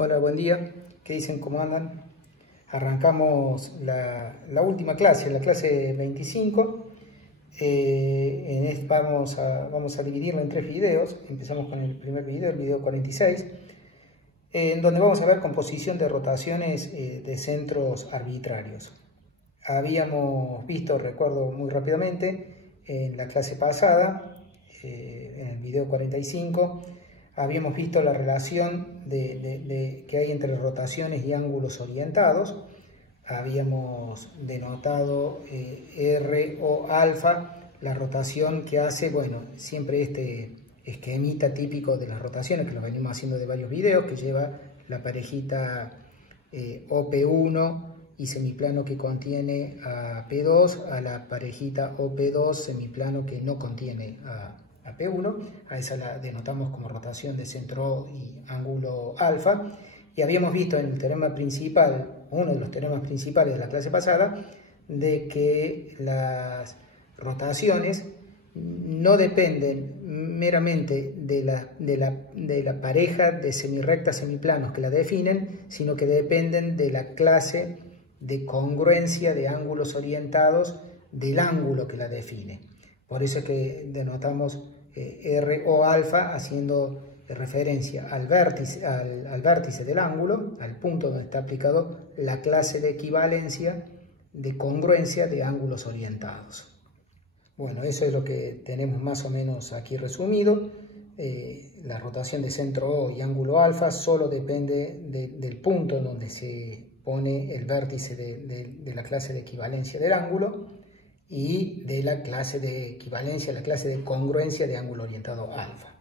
Hola, buen día. ¿Qué dicen? ¿Cómo andan? Arrancamos la última clase, la clase 25. Vamos a dividirlo en 3 videos. Empezamos con el primer video, el video 46, en donde vamos a ver composición de rotaciones de centros arbitrarios. Habíamos visto, recuerdo muy rápidamente, en la clase pasada, en el video 45, habíamos visto la relación que hay entre rotaciones y ángulos orientados. Habíamos denotado R o alfa, la rotación que hace, bueno, siempre este esquemita típico de las rotaciones, que lo venimos haciendo de varios videos, que lleva la parejita OP1 y semiplano que contiene a P2, a la parejita OP2 semiplano que no contiene a P1, a esa la denotamos como rotación de centro O y ángulo alfa. Y habíamos visto en el teorema principal, uno de los teoremas principales de la clase pasada, de que las rotaciones no dependen meramente de la pareja de semirrectas semiplanos que la definen, sino que dependen de la clase de congruencia de ángulos orientados del ángulo que la define. Por eso es que denotamos R o alfa haciendo referencia al vértice del ángulo, al punto donde está aplicado la clase de equivalencia de congruencia de ángulos orientados. Bueno, eso es lo que tenemos más o menos aquí resumido. La rotación de centro O y ángulo alfa solo depende del punto en donde se pone el vértice de la clase de equivalencia del ángulo y de la clase de equivalencia, la clase de congruencia de ángulo orientado alfa.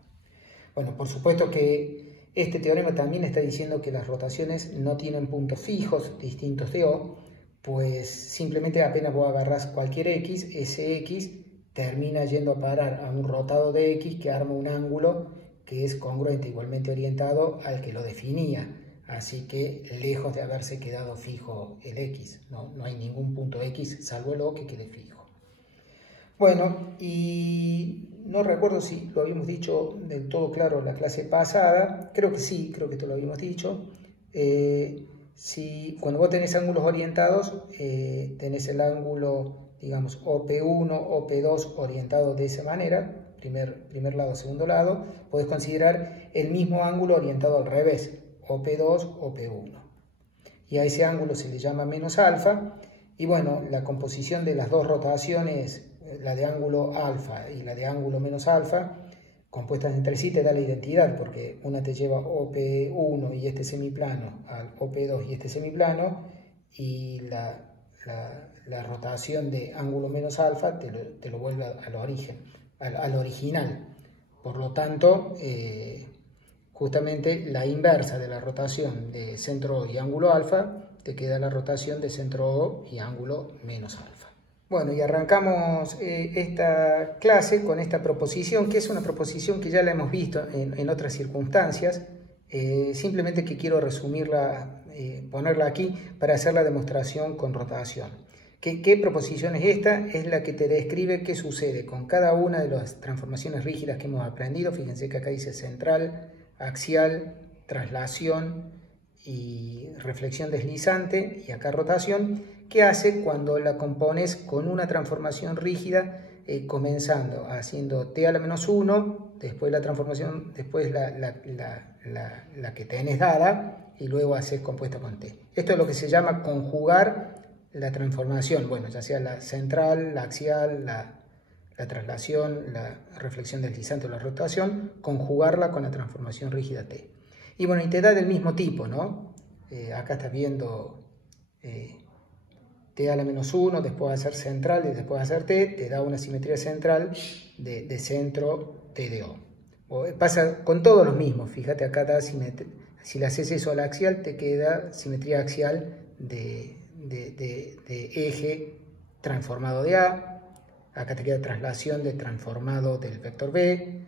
Bueno, por supuesto que este teorema también está diciendo que las rotaciones no tienen puntos fijos distintos de O, pues simplemente apenas vos agarrás cualquier X, ese X termina yendo a parar a un rotado de X que arma un ángulo que es congruente, igualmente orientado al que lo definía. Así que lejos de haberse quedado fijo el X, no hay ningún punto X salvo el O que quede fijo. Bueno, y no recuerdo si lo habíamos dicho del todo claro en la clase pasada, creo que sí, creo que esto lo habíamos dicho. Cuando vos tenés ángulos orientados, tenés el ángulo, digamos, OP1, OP2 orientado de esa manera, primer lado, segundo lado, podés considerar el mismo ángulo orientado al revés, OP2, OP1. Y a ese ángulo se le llama menos alfa, y bueno, la composición de las dos rotaciones, la de ángulo alfa y la de ángulo menos alfa, compuestas entre sí te da la identidad, porque una te lleva OP1 y este semiplano al OP2 y este semiplano, y la rotación de ángulo menos alfa te lo vuelve al origen, al original. Por lo tanto, justamente la inversa de la rotación de centro O y ángulo alfa, te queda la rotación de centro O y ángulo menos alfa. Bueno, y arrancamos esta clase con esta proposición, que es una proposición que ya la hemos visto en otras circunstancias, simplemente que quiero resumirla, ponerla aquí para hacer la demostración con rotación. ¿Qué proposición es esta? Es la que te describe qué sucede con cada una de las transformaciones rígidas que hemos aprendido. Fíjense que acá dice central, axial, traslación y reflexión deslizante, y acá rotación. ¿Qué hace cuando la compones con una transformación rígida, comenzando haciendo t a la menos 1, después la transformación, después la que tenés dada, y luego haces compuesta con t? Esto es lo que se llama conjugar la transformación, bueno, ya sea la central, la axial, la traslación, la reflexión deslizante o la rotación, conjugarla con la transformación rígida t. Y bueno, y te da del mismo tipo, ¿no? Acá estás viendo t a la menos 1, después va a ser central y después va a ser t, te da una simetría central de centro t de O. Pasa con todos los mismos, fíjate acá da simetría, si le haces eso a la axial te queda simetría axial de eje transformado de A, acá te queda traslación de transformado del vector B,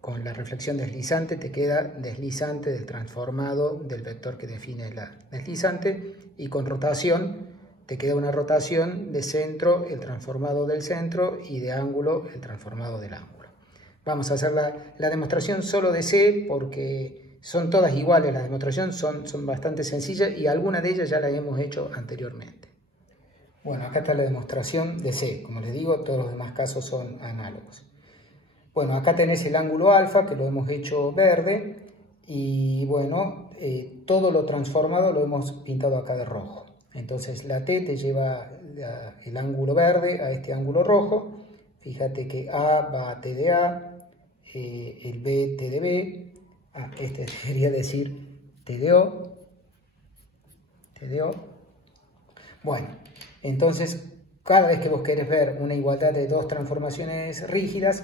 con la reflexión deslizante te queda deslizante del transformado del vector que define la deslizante, y con rotación te queda una rotación de centro, el transformado del centro, y de ángulo, el transformado del ángulo. Vamos a hacer la demostración solo de C, porque Son todas iguales, las demostraciones son bastante sencillas y algunas de ellas ya las hemos hecho anteriormente. Bueno, acá está la demostración de C. Como les digo, todos los demás casos son análogos. Bueno, acá tenés el ángulo alfa, que lo hemos hecho verde, y bueno, todo lo transformado lo hemos pintado acá de rojo. Entonces la T te lleva el ángulo verde a este ángulo rojo. Fíjate que A va a T de A, el B T de B, este debería decir T de O, T de O. Bueno, entonces cada vez que vos querés ver una igualdad de dos transformaciones rígidas,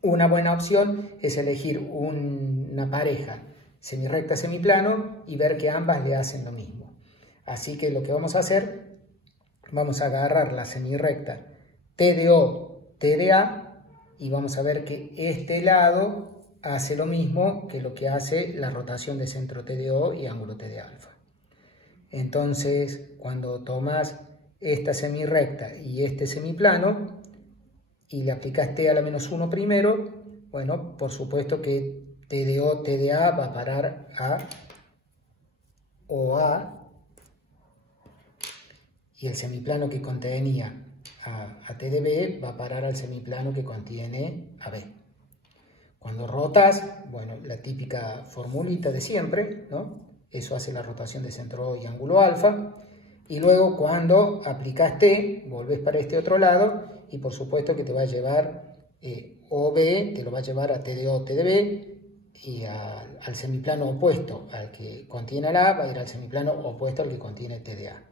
una buena opción es elegir una pareja semirrecta semiplano y ver que ambas le hacen lo mismo. Así que lo que vamos a hacer, vamos a agarrar la semirrecta T de O, T de A, y vamos a ver que este lado hace lo mismo que lo que hace la rotación de centro T de O y ángulo T de alfa. Entonces, cuando tomas esta semirrecta y este semiplano y le aplicas T a la menos 1 primero, bueno, por supuesto que T de O, T de A va a parar a OA, y el semiplano que contenía a T de B va a parar al semiplano que contiene a B. Cuando rotas, bueno, la típica formulita de siempre, ¿no? Eso hace la rotación de centro O y ángulo alfa. Y luego cuando aplicas T, volvés para este otro lado y por supuesto que te va a llevar OB, te lo va a llevar a T de O, T de B, y al semiplano opuesto al que contiene A va a ir al semiplano opuesto al que contiene T de A.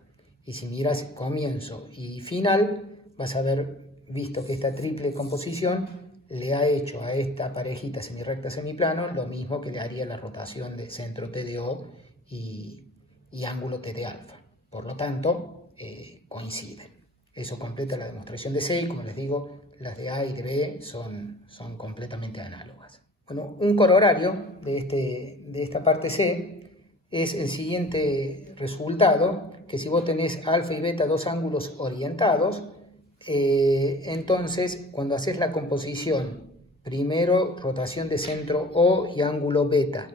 Y si miras comienzo y final, vas a haber visto que esta triple composición le ha hecho a esta parejita semirrecta semiplano lo mismo que le haría la rotación de centro T de O y ángulo T de alfa. Por lo tanto, coinciden. Eso completa la demostración de C y, como les digo, las de A y de B son completamente análogas. Bueno, un corolario de esta parte C es el siguiente resultado, que si vos tenés alfa y beta, dos ángulos orientados, entonces cuando haces la composición, primero rotación de centro O y ángulo beta,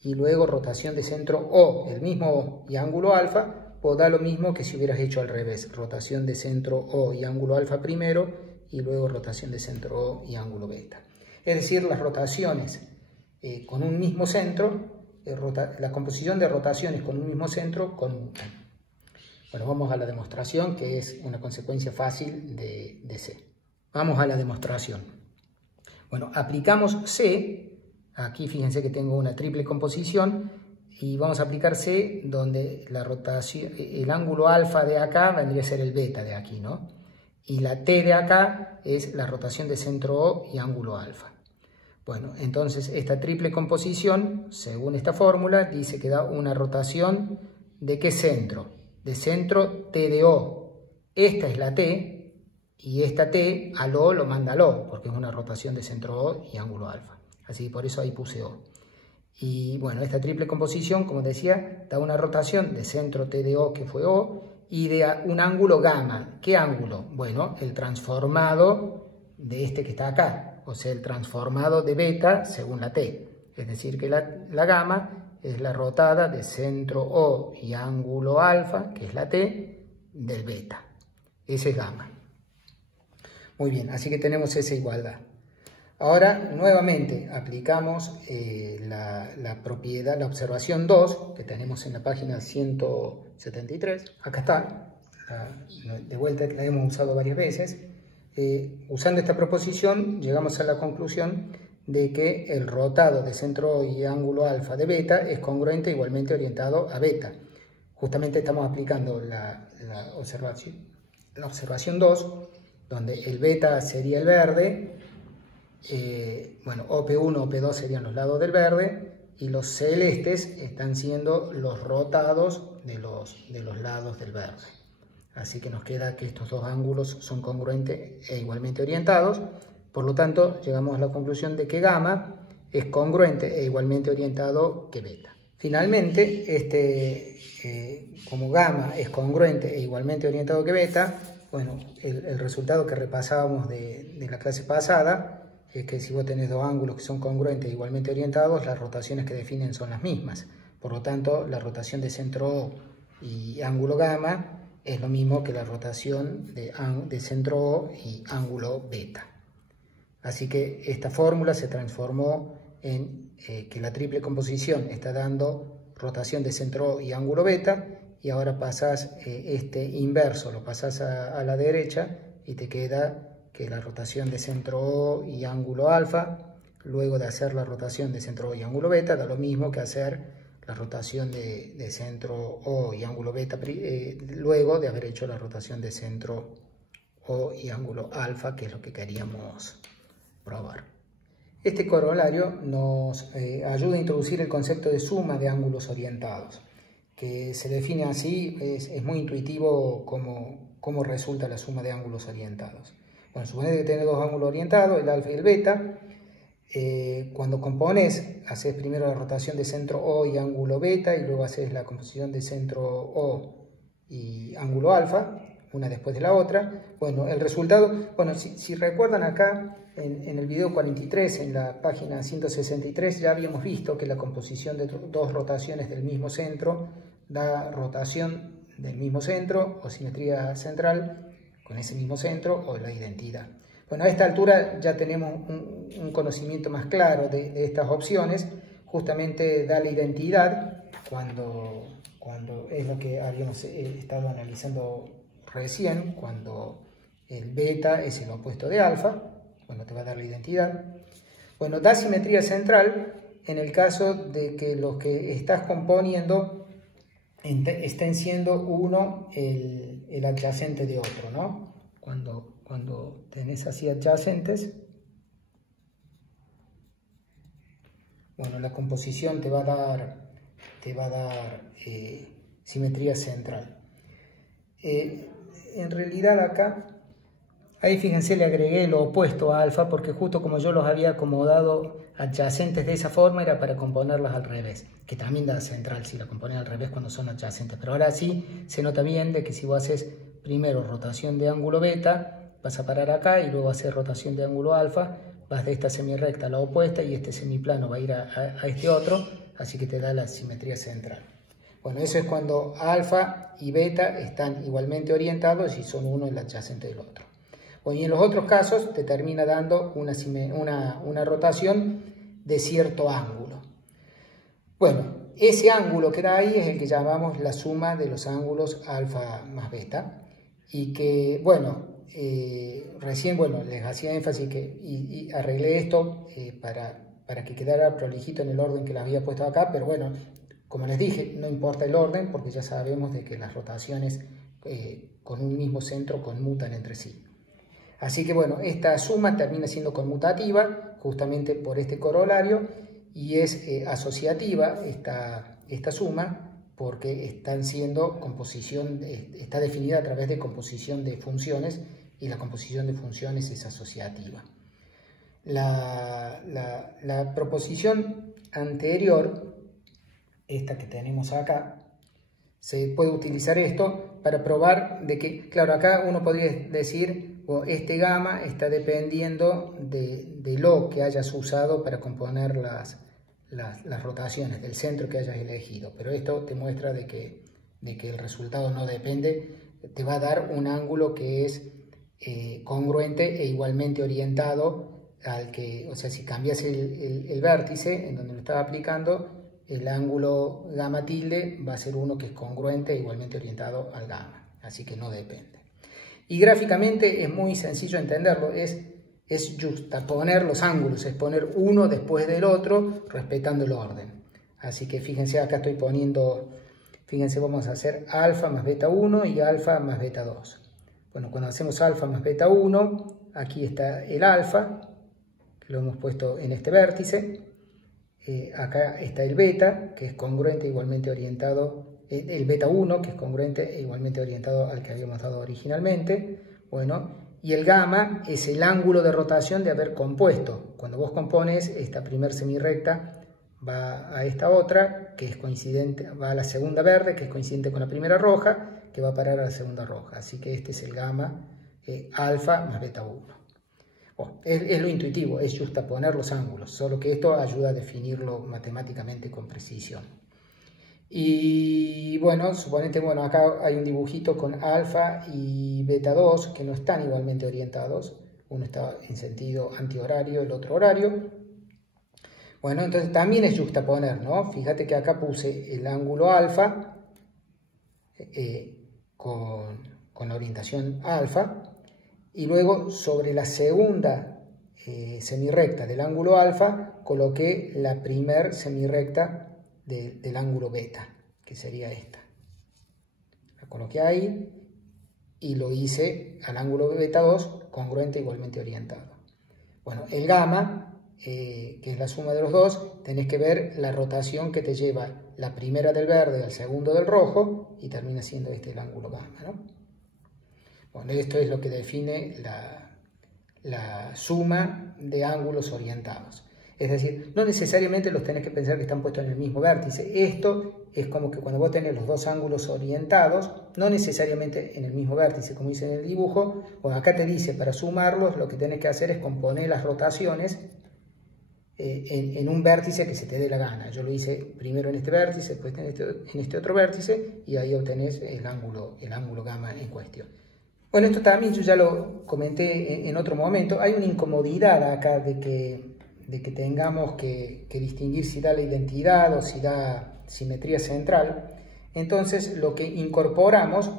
y luego rotación de centro O, el mismo O y ángulo alfa, pues da lo mismo que si hubieras hecho al revés, rotación de centro O y ángulo alfa primero, y luego rotación de centro O y ángulo beta. Es decir, las rotaciones con un mismo centro, la composición de rotaciones con un mismo centro conmutan. Bueno, vamos a la demostración, que es una consecuencia fácil de C. Vamos a la demostración. Bueno, aplicamos C. Aquí fíjense que tengo una triple composición y vamos a aplicar C donde la rotación, el ángulo alfa de acá vendría a ser el beta de aquí, ¿no? Y la T de acá es la rotación de centro O y ángulo alfa. Bueno, entonces esta triple composición, según esta fórmula, dice que da una rotación ¿de qué centro? De centro T de O. Esta es la T y esta T al O lo manda al O, porque es una rotación de centro O y ángulo alfa. Así que por eso ahí puse O. Y bueno, esta triple composición, como decía, da una rotación de centro T de O, que fue O, y de un ángulo gamma. ¿Qué ángulo? Bueno, el transformado de este que está acá, o sea, el transformado de beta según la T. Es decir, que la gamma es la rotada de centro O y ángulo alfa, que es la T, del beta. Ese es gamma. Muy bien, así que tenemos esa igualdad. Ahora, nuevamente, aplicamos la propiedad, la observación 2, que tenemos en la página 173. Acá está. De vuelta la hemos usado varias veces. Usando esta proposición, llegamos a la conclusión de que el rotado de centro O y ángulo alfa de beta es congruente igualmente orientado a beta. Justamente estamos aplicando la observación 2, donde el beta sería el verde. Bueno, OP1, OP2 serían los lados del verde y los celestes están siendo los rotados de los lados del verde. Así que nos queda que estos dos ángulos son congruentes e igualmente orientados. Por lo tanto, llegamos a la conclusión de que gamma es congruente e igualmente orientado que beta. Finalmente, como gamma es congruente e igualmente orientado que beta, bueno, el resultado que repasábamos de la clase pasada, es que si vos tenés dos ángulos que son congruentes e igualmente orientados, las rotaciones que definen son las mismas. Por lo tanto, la rotación de centro O y ángulo gamma es lo mismo que la rotación de centro O y ángulo beta. Así que esta fórmula se transformó en que la triple composición está dando rotación de centro O y ángulo beta, y ahora pasas este inverso, lo pasas a la derecha y te queda que la rotación de centro O y ángulo alfa, luego de hacer la rotación de centro O y ángulo beta, da lo mismo que hacer la rotación de centro O y ángulo beta luego de haber hecho la rotación de centro O y ángulo alfa, que es lo que queríamos probar. Este corolario nos ayuda a introducir el concepto de suma de ángulos orientados, que se define así, es muy intuitivo cómo resulta la suma de ángulos orientados. Bueno, suponete que tenés dos ángulos orientados, el alfa y el beta. Cuando compones, haces primero la rotación de centro O y ángulo beta, y luego haces la composición de centro O y ángulo alfa, una después de la otra. Bueno, el resultado, bueno, si recuerdan acá en el video 43, en la página 163, ya habíamos visto que la composición de dos rotaciones del mismo centro da rotación del mismo centro o simetría central con ese mismo centro o la identidad. Bueno, a esta altura ya tenemos un conocimiento más claro de estas opciones. Justamente da la identidad cuando es lo que habíamos estado analizando recién, cuando el beta es el opuesto de alfa, bueno, te va a dar la identidad. Bueno, da simetría central en el caso de que los que estás componiendo estén siendo uno el adyacente de otro, ¿no? Cuando tenés así adyacentes, bueno, la composición te va a dar simetría central. En realidad acá, ahí fíjense, le agregué lo opuesto a alfa, porque justo como yo los había acomodado adyacentes de esa forma, era para componerlas al revés, que también da central si la compones al revés cuando son adyacentes. Pero ahora sí se nota bien de que si vos haces primero rotación de ángulo beta, vas a parar acá, y luego hacer rotación de ángulo alfa, vas de esta semirecta a la opuesta, y este semiplano va a ir a este otro, así que te da la simetría central. Bueno, eso es cuando alfa y beta están igualmente orientados y son uno el adyacente del otro. Bueno, y en los otros casos te termina dando una rotación de cierto ángulo. Bueno, ese ángulo que da ahí es el que llamamos la suma de los ángulos alfa más beta, y que, bueno, recién, bueno, les hacía énfasis y arreglé esto para que quedara prolijito en el orden que lo había puesto acá, pero bueno, como les dije, no importa el orden, porque ya sabemos de que las rotaciones con un mismo centro conmutan entre sí. Así que bueno, esta suma termina siendo conmutativa justamente por este corolario, y es asociativa esta suma, porque están siendo composición, está definida a través de composición de funciones, y la composición de funciones es asociativa. La proposición anterior, esta que tenemos acá, se puede utilizar esto para probar de que, claro, acá uno podría decir, este gamma está dependiendo de lo que hayas usado para componer las rotaciones, del centro que hayas elegido, pero esto te muestra de que el resultado no depende, te va a dar un ángulo que es congruente e igualmente orientado al que, o sea, si cambias el vértice en donde lo estás aplicando, el ángulo gamma tilde va a ser uno que es congruente e igualmente orientado al gamma, así que no depende. Y gráficamente es muy sencillo entenderlo, es juxtaponer los ángulos, es poner uno después del otro respetando el orden. Así que fíjense, acá estoy poniendo, fíjense, vamos a hacer alfa más beta 1 y alfa más beta 2. Bueno, cuando hacemos alfa más beta 1, aquí está el alfa, que lo hemos puesto en este vértice. Acá está el beta, que es congruente e igualmente orientado, el beta 1, que es congruente e igualmente orientado al que habíamos dado originalmente. Bueno, y el gamma es el ángulo de rotación de haber compuesto. Cuando vos compones, esta primer semirrecta va a esta otra, que es coincidente, va a la segunda verde, que es coincidente con la primera roja, que va a parar a la segunda roja. Así que este es el gamma alfa más beta 1. Bueno, es lo intuitivo, es justaponer los ángulos, solo que esto ayuda a definirlo matemáticamente con precisión. Y bueno, suponete, bueno, acá hay un dibujito con alfa y beta 2 que no están igualmente orientados. Uno está en sentido antihorario, el otro horario. Bueno, entonces también es justaponer, ¿no? Fíjate que acá puse el ángulo alfa con orientación alfa, y luego sobre la segunda semirrecta del ángulo alfa coloqué la primer semirrecta del ángulo beta, que sería esta. La coloqué ahí y lo hice al ángulo beta 2 congruente igualmente orientado. Bueno, el gamma, que es la suma de los dos, tenés que ver la rotación que te lleva la primera del verde al segundo del rojo y termina siendo este el ángulo gamma, ¿no? Bueno, esto es lo que define la suma de ángulos orientados. Es decir, no necesariamente los tenés que pensar que están puestos en el mismo vértice. Esto es como que cuando vos tenés los dos ángulos orientados, no necesariamente en el mismo vértice, como dice en el dibujo, bueno, acá te dice para sumarlos lo que tenés que hacer es componer las rotaciones en un vértice que se te dé la gana. Yo lo hice primero en este vértice, después en este otro vértice, y ahí obtenés el ángulo gamma en cuestión. Bueno, esto también yo ya lo comenté en otro momento. Hay una incomodidad acá de que tengamos que distinguir si da la identidad o si da simetría central. Entonces lo que incorporamos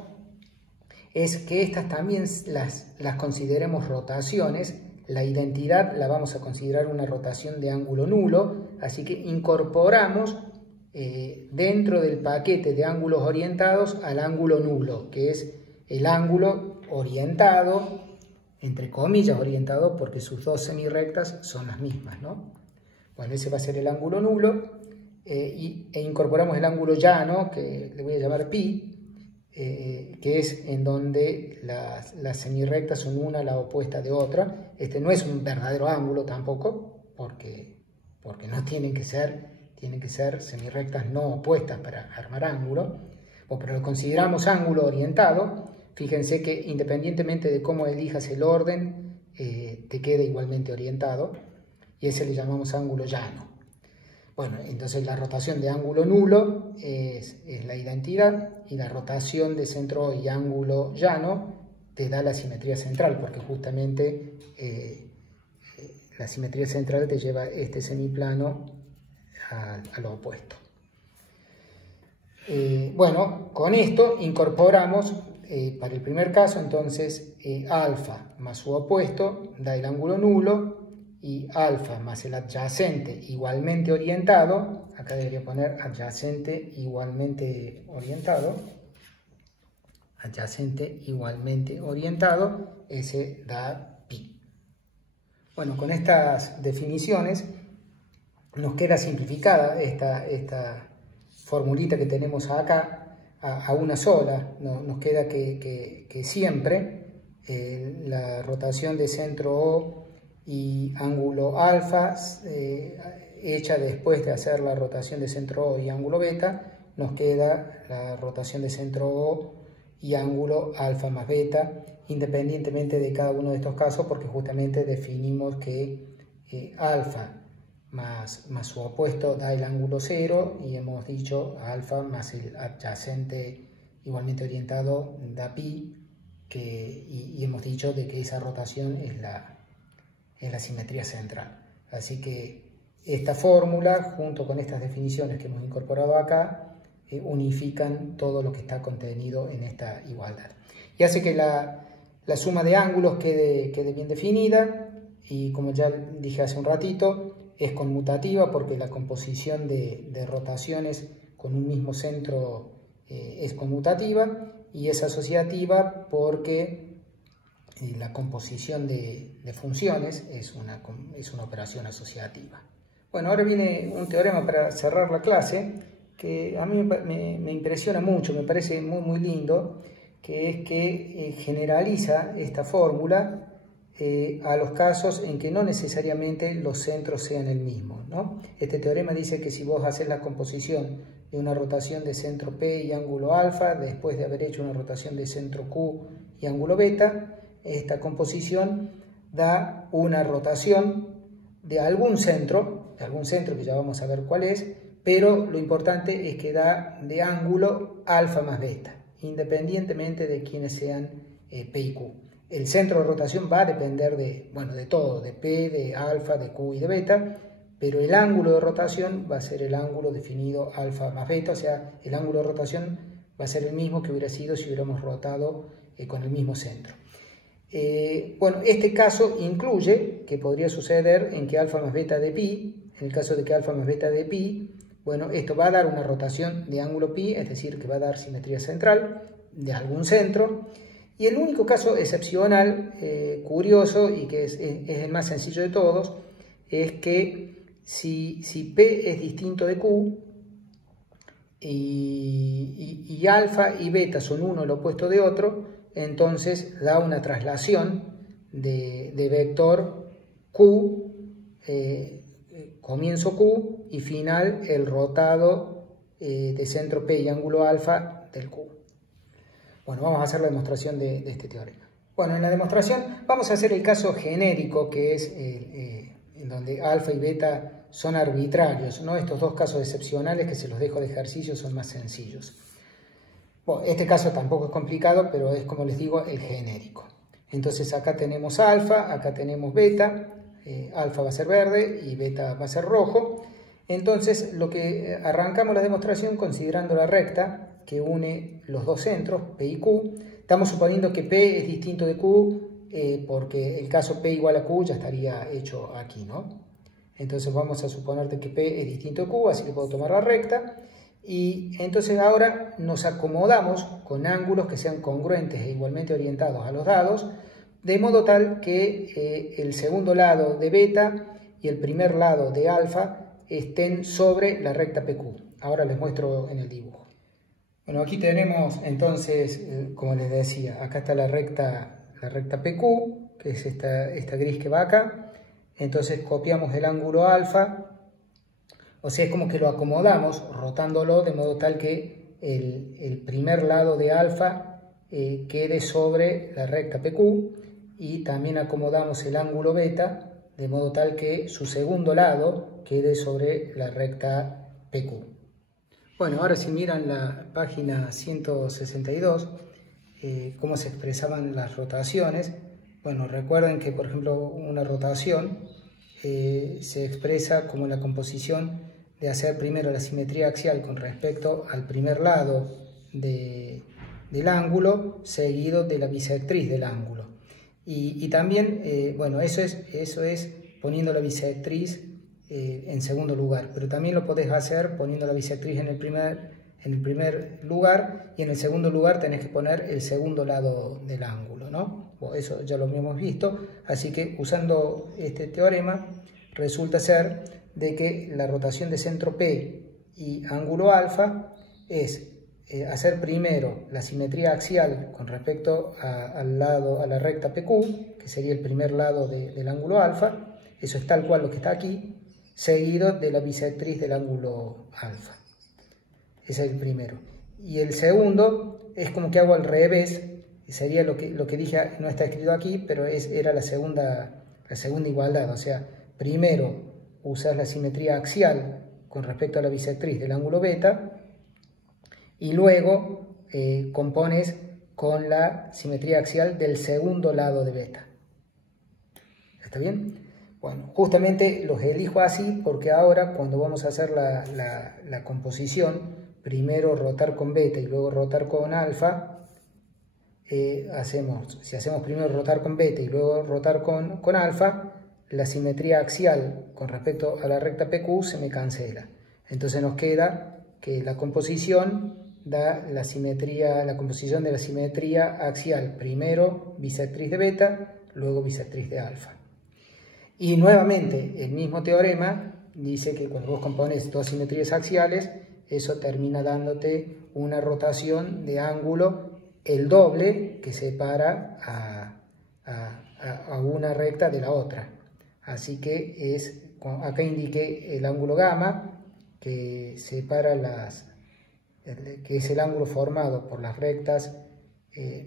es que estas también las consideremos rotaciones. La identidad la vamos a considerar una rotación de ángulo nulo, así que incorporamos dentro del paquete de ángulos orientados al ángulo nulo, que es el ângulo orientado, entre comillas orientado, porque sus dos semirrectas son las mismas, ¿no? Bueno, ese va a ser el ángulo nulo, e incorporamos el ángulo llano, que le voy a llamar pi, que es en donde las semirrectas son una la opuesta de otra. Este no es un verdadero ángulo tampoco, porque no tienen que ser semirrectas no opuestas para armar ángulo, pero lo consideramos ángulo orientado. Fíjense que independientemente de cómo elijas el orden, te queda igualmente orientado, y ese le llamamos ángulo llano. Bueno, entonces la rotación de ángulo nulo es la identidad, y la rotación de centro y ángulo llano te da la simetría central, porque justamente la simetría central te lleva este semiplano a lo opuesto. Bueno, con esto incorporamos para el primer caso, entonces alfa más su opuesto da el ángulo nulo, y alfa más el adyacente igualmente orientado, acá debería poner adyacente igualmente orientado, ese da pi. Bueno, con estas definiciones nos queda simplificada esta formulita que tenemos acá a una sola. Nos queda que siempre la rotación de centro O y ángulo alfa, hecha después de hacer la rotación de centro O y ángulo beta, nos queda la rotación de centro O y ángulo alfa más beta, independientemente de cada uno de estos casos, porque justamente definimos que alfa más su opuesto da el ángulo 0, y hemos dicho alfa más el adyacente igualmente orientado da pi, y hemos dicho de que esa rotación es la simetría central. Así que esta fórmula, junto con estas definiciones que hemos incorporado acá, unifican todo lo que está contenido en esta igualdad. Y hace que la suma de ángulos quede bien definida, y como ya dije hace un ratito, es conmutativa porque la composición de rotaciones con un mismo centro es conmutativa, y es asociativa porque la composición de funciones es una operación asociativa. Bueno, ahora viene un teorema para cerrar la clase que a mí me impresiona mucho, me parece muy lindo, que es que generaliza esta fórmula a los casos en que no necesariamente los centros sean el mismo, ¿no? Este teorema dice que si vos haces la composición de una rotación de centro P y ángulo alfa, después de haber hecho una rotación de centro Q y ángulo beta, esta composición da una rotación de algún centro que ya vamos a ver cuál es, pero lo importante es que da de ángulo alfa más beta, independientemente de quiénes sean P y Q. El centro de rotación va a depender de todo, de P, de alfa, de Q y de beta, pero el ángulo de rotación va a ser el ángulo definido alfa más beta, o sea, el ángulo de rotación va a ser el mismo que hubiera sido si hubiéramos rotado con el mismo centro. Este caso incluye que podría suceder en que alfa más beta de pi, en el caso de que alfa más beta de pi, esto va a dar una rotación de ángulo pi, es decir, que va a dar simetría central de algún centro. Y el único caso excepcional, curioso, y que es el más sencillo de todos, es que si P es distinto de Q y alfa y beta son uno el opuesto de otro, entonces da una traslación de vector Q, comienzo Q y final el rotado de centro P y ángulo alfa del Q. Vamos a hacer la demostración de este teorema. En la demostración vamos a hacer el caso genérico, que es en donde alfa y beta son arbitrarios, ¿no? Estos dos casos excepcionales que se los dejo de ejercicio son más sencillos. Este caso tampoco es complicado, pero es, como les digo, el genérico. Entonces acá tenemos alfa, acá tenemos beta, alfa va a ser verde y beta va a ser rojo. Entonces arrancamos la demostración considerando la recta que une los dos centros, P y Q. Estamos suponiendo que P es distinto de Q, porque el caso P igual a Q ya estaría hecho aquí, ¿no? Entonces vamos a suponer que P es distinto de Q, así que puedo tomar la recta. Y entonces ahora nos acomodamos con ángulos que sean congruentes e igualmente orientados a los dados, de modo tal que el segundo lado de beta y el primer lado de alfa estén sobre la recta PQ. Ahora les muestro en el dibujo. Aquí tenemos entonces, como les decía, acá está la recta PQ, que es esta gris que va acá. Entonces copiamos el ángulo alfa, o sea, es como que lo acomodamos rotándolo de modo tal que el primer lado de alfa quede sobre la recta PQ, y también acomodamos el ángulo beta de modo tal que su segundo lado quede sobre la recta PQ. Ahora si miran la página 162, cómo se expresaban las rotaciones. Recuerden que, por ejemplo, una rotación se expresa como la composición de hacer primero la simetría axial con respecto al primer lado del ángulo, seguido de la bisectriz del ángulo. Y también, eso es poniendo la bisectriz en segundo lugar, pero también lo podés hacer poniendo la bisectriz en el primer lugar, y en el segundo lugar tenés que poner el segundo lado del ángulo, ¿no? Eso ya lo hemos visto, así que usando este teorema resulta ser de que la rotación de centro P y ángulo alfa es hacer primero la simetría axial con respecto a la recta PQ, que sería el primer lado del ángulo alfa. Eso es tal cual lo que está aquí, seguido de la bisectriz del ángulo alfa. Ese es el primero. Y el segundo es como que hago al revés, y sería lo que dije, no está escrito aquí, pero era la segunda igualdad. O sea, primero usas la simetría axial con respecto a la bisectriz del ángulo beta, y luego compones con la simetría axial del segundo lado de beta. ¿Está bien? Justamente los elijo así porque ahora, cuando vamos a hacer la composición, primero rotar con beta y luego rotar con alfa, si hacemos primero rotar con beta y luego rotar con alfa, la simetría axial con respecto a la recta PQ se me cancela. Entonces nos queda que la composición da la composición de la simetría axial, primero bisectriz de beta, luego bisectriz de alfa. Y nuevamente el mismo teorema dice que cuando vos compones dos simetrías axiales, eso termina dándote una rotación de ángulo el doble que separa a una recta de la otra. Así que acá indiqué el ángulo gamma, que separa que es el ángulo formado por las rectas,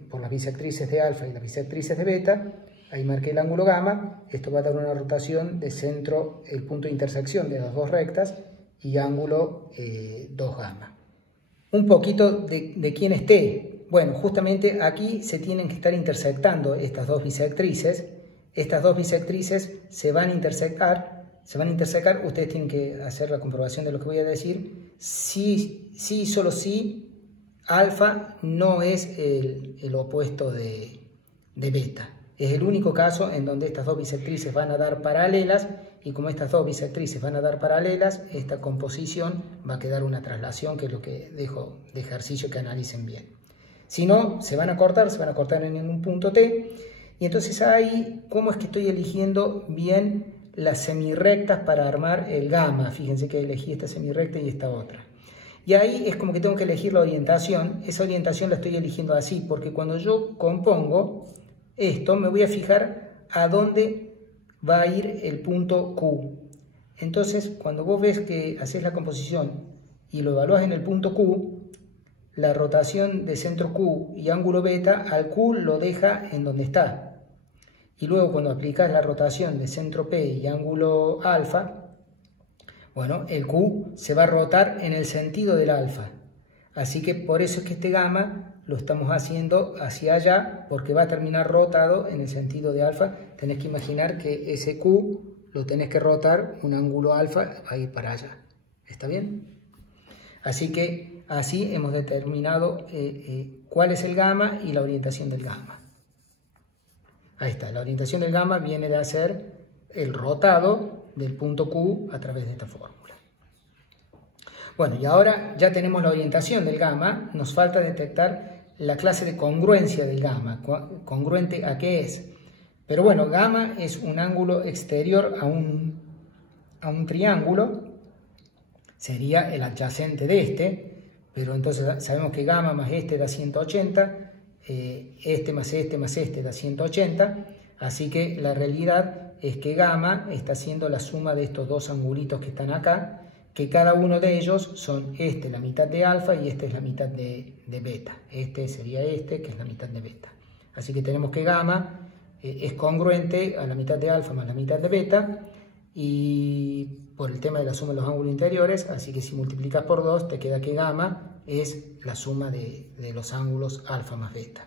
por las bisectrices de alfa y las bisectrices de beta, ahí marqué el ángulo gamma, esto va a dar una rotación de centro, el punto de intersección de las dos rectas, y ángulo 2 gamma. Un poquito de quién es T. Bueno, justamente aquí se tienen que estar intersectando estas dos bisectrices. Estas dos bisectrices se van a intersectar, ustedes tienen que hacer la comprobación de lo que voy a decir. Sí, solo sí, alfa no es el opuesto de beta. Es el único caso en donde estas dos bisectrices van a dar paralelas, y como estas dos bisectrices van a dar paralelas, esta composición va a quedar una traslación, que es lo que dejo de ejercicio que analicen bien. Si no, se van a cortar en un punto T, y entonces ahí, ¿cómo es que estoy eligiendo bien las semirrectas para armar el gamma? Fíjense que elegí esta semirrecta y esta otra. Y ahí es como que tengo que elegir la orientación. Esa orientación la estoy eligiendo así, porque cuando yo compongo esto, me voy a fijar a dónde va a ir el punto Q. Entonces, cuando vos ves que haces la composición y lo evalúas en el punto Q, la rotación de centro Q y ángulo beta, al Q lo deja en donde está. Y luego cuando aplicas la rotación de centro P y ángulo alfa, bueno, el Q se va a rotar en el sentido del alfa. Así que por eso es que este gamma lo estamos haciendo hacia allá, porque va a terminar rotado en el sentido de alfa. Tenés que imaginar que ese Q lo tenés que rotar un ángulo alfa a ir para allá. ¿Está bien? Así que así hemos determinado cuál es el gamma y la orientación del gamma. Ahí está, la orientación del gamma viene de hacer el rotado del punto Q a través de esta fórmula. Bueno, y ahora ya tenemos la orientación del gamma, nos falta detectar la clase de congruencia del gamma, congruente a qué es. Pero bueno, gamma es un ángulo exterior a un triángulo, sería el adyacente de este, pero entonces sabemos que gamma más este da 180, este más este da 180, así que la realidad es que gamma está haciendo la suma de estos dos angulitos que están acá, que cada uno de ellos son la mitad de alfa, y es la mitad de beta. Este sería que es la mitad de beta. Así que tenemos que gamma es congruente a la mitad de alfa más la mitad de beta, y por el tema de la suma de los ángulos interiores, así que si multiplicas por 2 te queda que gamma es la suma de los ángulos alfa más beta.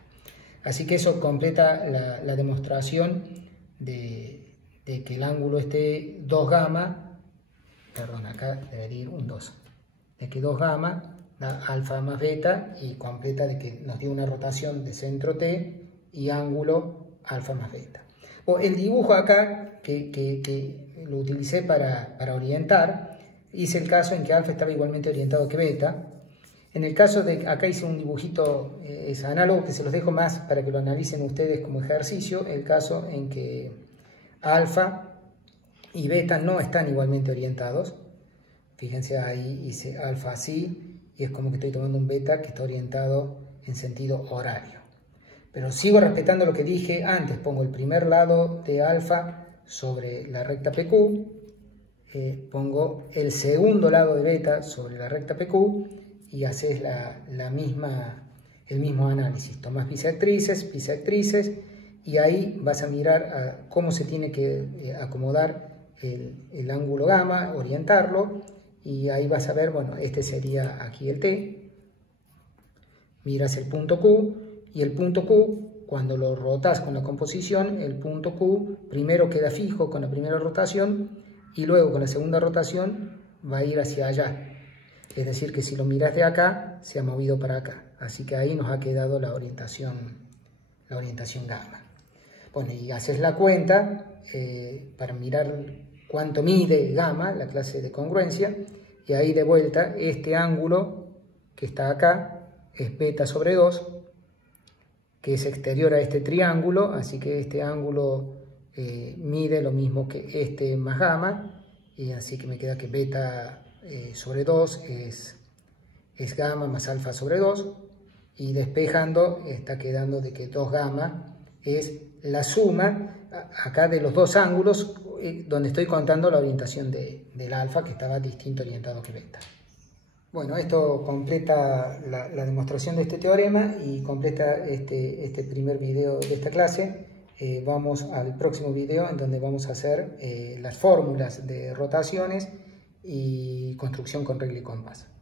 Así que eso completa la demostración de que el ángulo 2 gamma, perdón, acá debería ir un 2, de que 2 gamma da alfa más beta, y completa de que nos dio una rotación de centro T y ángulo alfa más beta. O el dibujo acá que lo utilicé para orientar, hice el caso en que alfa estaba igualmente orientado que beta. En el caso de, acá hice un dibujito, es análogo, que se los dejo más para que lo analicen ustedes como ejercicio, el caso en que alfa y beta no están igualmente orientados. Fíjense, ahí hice alfa así, y es como que estoy tomando un beta que está orientado en sentido horario. Pero sigo respetando lo que dije antes, pongo el primer lado de alfa sobre la recta PQ, pongo el segundo lado de beta sobre la recta PQ, y haces el mismo análisis. Tomas bisectrices, y ahí vas a mirar cómo se tiene que acomodar el ángulo gamma, orientarlo, y ahí vas a ver, bueno, este sería aquí el T. Miras el punto Q, y el punto Q, cuando lo rotas con la composición, el punto Q primero queda fijo con la primera rotación, y luego con la segunda rotación va a ir hacia allá. Es decir, que si lo miras de acá, se ha movido para acá. Así que ahí nos ha quedado la orientación gamma. Bueno, y haces la cuenta para mirar cuánto mide gamma, la clase de congruencia, y ahí de vuelta este ángulo que está acá es beta sobre 2, que es exterior a este triángulo, así que este ángulo mide lo mismo que este más gamma, y así que me queda que beta sobre 2 es gamma más alfa sobre 2, y despejando está quedando de que 2 gamma es la suma acá de los dos ángulos donde estoy contando la orientación del alfa, que estaba distinto orientado que beta. Bueno, esto completa la demostración de este teorema y completa este primer video de esta clase. vamos al próximo video en donde vamos a hacer las fórmulas de rotaciones y construcción con regla y compás.